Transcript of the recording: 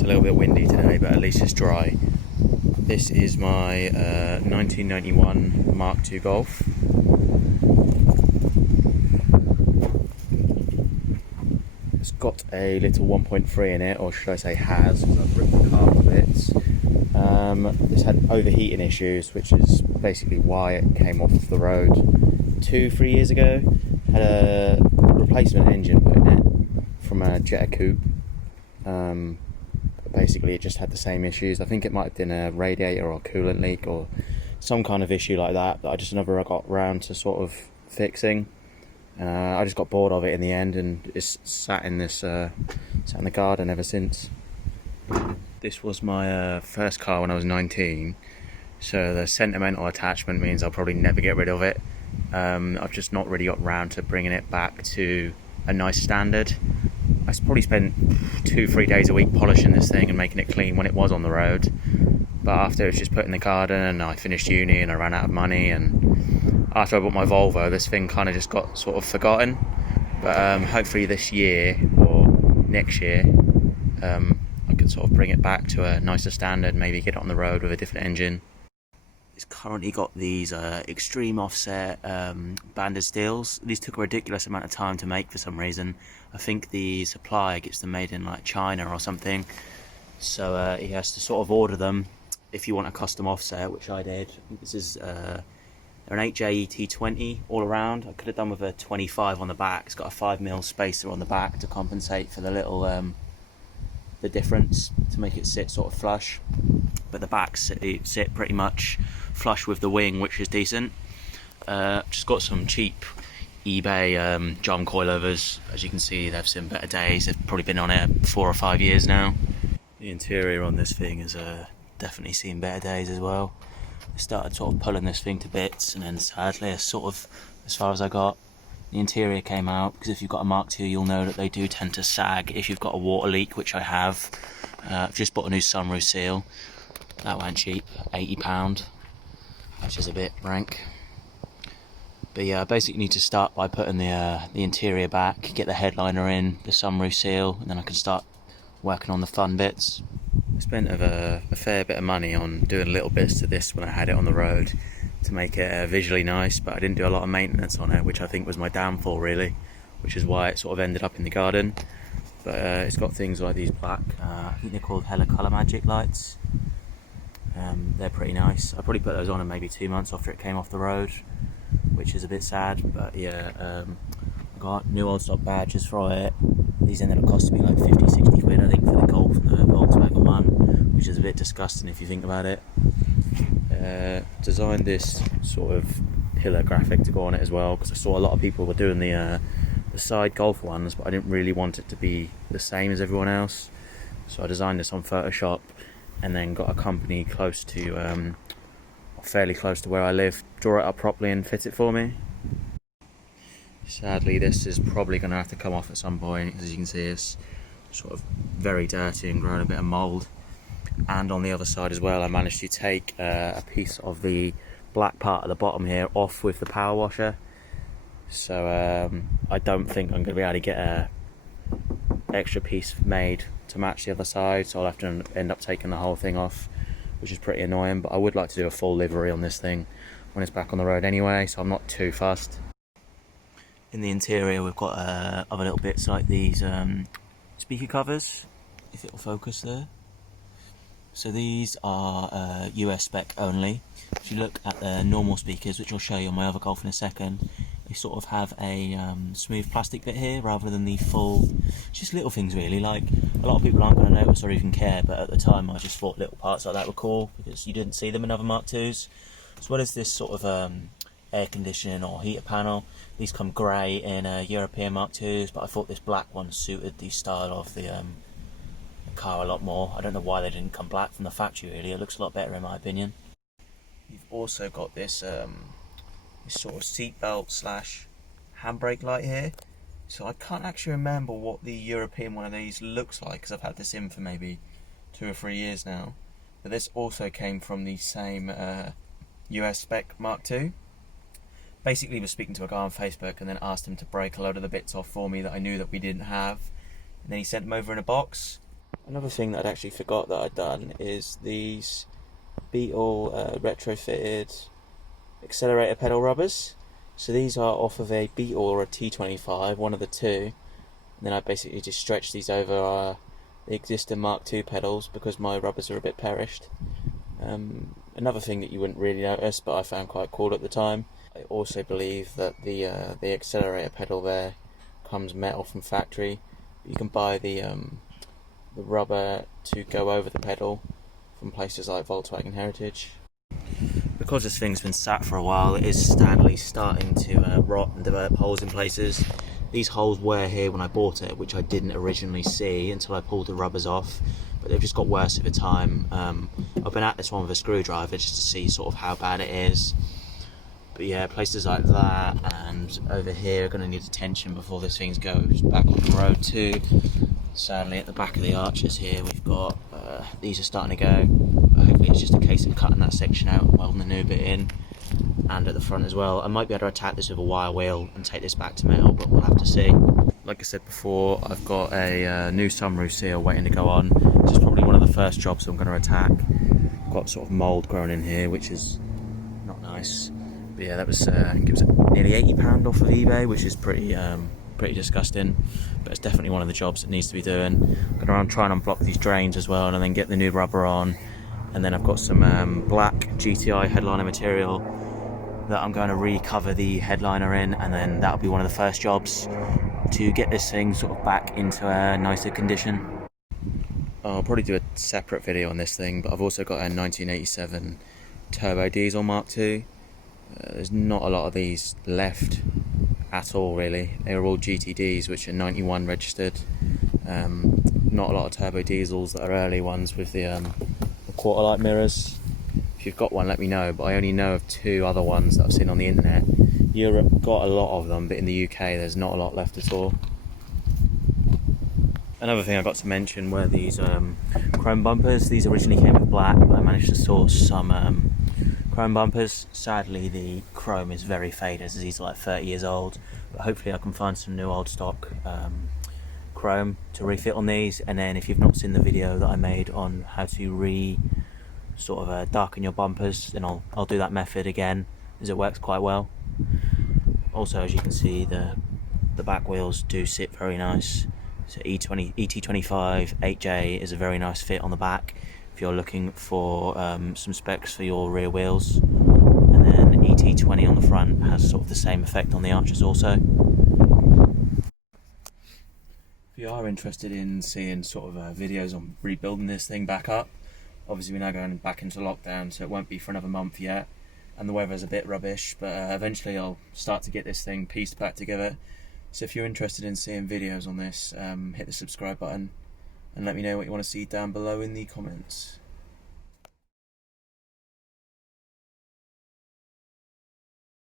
It's a little bit windy today, but at least it's dry. This is my 1991 Mark II Golf. It's got a little 1.3 in it, or should I say has, because I've ripped the car to bits. It's had overheating issues, which is basically why it came off the road 2-3 years ago. Had a replacement engine put in it from a Jetta coupe. But basically it just had the same issues. I think it might have been a radiator or a coolant leak or some kind of issue like that I just never got round to sort of fixing. I just got bored of it in the end, and it's sat in the garden ever since. This was my first car when I was 19, so the sentimental attachment means I'll probably never get rid of it. I've just not really got round to bringing it back to a nice standard. I probably spent 2-3 days a week polishing this thing and making it clean when it was on the road, but after it was just put in the garden and I finished uni and I ran out of money, and after I bought my Volvo, this thing kind of just got sort of forgotten. But hopefully this year or next year I can sort of bring it back to a nicer standard, maybe get it on the road with a different engine. It's currently got these extreme offset banded steels. These took a ridiculous amount of time to make for some reason. I think the supplier gets them made in like China or something, so he has to sort of order them if you want a custom offset, which I did. I think this is they're an HJET20 all around. I could have done with a 25 on the back. It's got a 5mm spacer on the back to compensate for the little the difference, to make it sit sort of flush, but the backs sit pretty much flush with the wing, which is decent. Just got some cheap eBay drum coilovers. As you can see, they've seen better days. They've probably been on it 4 or 5 years now. The interior on this thing has definitely seen better days as well. I started sort of pulling this thing to bits, and then sadly, sort of as far as I got. The interior came out, because if you've got a Mark II, you'll know that they do tend to sag if you've got a water leak, which I have. I've just bought a new sunroof seal. That went cheap, £80, which is a bit rank. But yeah, I basically need to start by putting the interior back, get the headliner in, the sunroof seal, and then I can start working on the fun bits. I spent a fair bit of money on doing little bits to this when I had it on the road to make it visually nice, but I didn't do a lot of maintenance on it, which I think was my downfall really, which is why it sort of ended up in the garden. But it's got things like these black, I think they're called Hella Colour Magic lights. They're pretty nice. I probably put those on in maybe 2 months after it came off the road, which is a bit sad. But yeah, I got new old stock badges for it. These ended up costing me like 50-60 quid I think for the Golf and the Volkswagen one, which is a bit disgusting if you think about it. Designed this sort of pillar graphic to go on it as well, because I saw a lot of people were doing the side Golf ones, but I didn't really want it to be the same as everyone else, so I designed this on Photoshop and then got a company close to fairly close to where I live draw it up properly and fit it for me. Sadly, this is probably going to have to come off at some point, as you can see it's sort of very dirty and growing a bit of mould. And on the other side as well, I managed to take a piece of the black part at the bottom here off with the power washer. So I don't think I'm going to be able to get a extra piece made to match the other side, so I'll have to end up taking the whole thing off, which is pretty annoying. But I would like to do a full livery on this thing when it's back on the road anyway, so I'm not too fussed. In the interior we've got other little bits like these speaker covers, if it'll focus there. So these are US spec only. If you look at the normal speakers, which I'll show you on my other Golf in a second, they sort of have a smooth plastic bit here rather than the full, just little things really, like a lot of people aren't going to notice or even care, but at the time I just thought little parts like that were cool because you didn't see them in other Mark IIs. As well as this sort of air conditioning or heater panel. These come grey in European Mark IIs, but I thought this black one suited the style of the car a lot more. I don't know why they didn't come black from the factory really, it looks a lot better in my opinion. You've also got this, this sort of seatbelt slash handbrake light here. So I can't actually remember what the European one of these looks like because I've had this in for maybe 2 or 3 years now. But this also came from the same US spec Mark II. Basically was speaking to a guy on Facebook and then asked him to break a load of the bits off for me that I knew that we didn't have. And then he sent them over in a box. Another thing that I'd actually forgot that I'd done is these Beetle retrofitted accelerator pedal rubbers. So these are off of a Beetle or a T25, one of the two. And then I basically just stretched these over the existing Mark II pedals because my rubbers are a bit perished. Another thing that you wouldn't really notice, but I found quite cool at the time. I also believe that the accelerator pedal there comes metal from factory. You can buy the rubber to go over the pedal from places like Volkswagen Heritage. Because this thing's been sat for a while, it is sadly starting to rot and develop holes in places. These holes were here when I bought it, which I didn't originally see until I pulled the rubbers off, but they've just got worse over time. I've been at this one with a screwdriver just to see sort of how bad it is. But yeah, places like that and over here are going to need attention before this thing goes back on the road too. Sadly, at the back of the arches here, we've got these are starting to go. But hopefully, it's just a case of cutting that section out and welding the new bit in, and at the front as well. I might be able to attack this with a wire wheel and take this back to metal, but we'll have to see. Like I said before, I've got a new sunroof seal waiting to go on. This is probably one of the first jobs I'm going to attack. I've got sort of mould growing in here, which is not nice. But yeah, that was I think it was nearly £80 off of eBay, which is pretty disgusting, but it's definitely one of the jobs that needs to be doing. I'm going to try and unblock these drains as well, and then get the new rubber on. And then I've got some black GTI headliner material that I'm going to recover the headliner in, and then that'll be one of the first jobs to get this thing sort of back into a nicer condition. I'll probably do a separate video on this thing, but I've also got a 1987 turbo diesel Mark II. There's not a lot of these left at all, really. They were all GTDs, which are 91 registered. Not a lot of turbo diesels that are early ones with the quarter light mirrors. If you've got one, let me know, but I only know of two other ones that I've seen on the internet. Europe got a lot of them, but in the UK there's not a lot left at all. Another thing I got to mention were these chrome bumpers. These originally came with black, but I managed to source some chrome bumpers. Sadly, the chrome is very faded as these are like 30 years old, but hopefully I can find some new old stock chrome to refit on these. And then if you've not seen the video that I made on how to darken your bumpers, then I'll do that method again, as it works quite well. Also, as you can see, the back wheels do sit very nice. So ET25 8J is a very nice fit on the back if you're looking for some specs for your rear wheels, and then ET20 on the front has sort of the same effect on the arches also. If you are interested in seeing sort of videos on rebuilding this thing back up, obviously we're now going back into lockdown, so it won't be for another month yet, and the weather's a bit rubbish, but eventually I'll start to get this thing pieced back together. So if you're interested in seeing videos on this, hit the subscribe button and let me know what you want to see down below in the comments.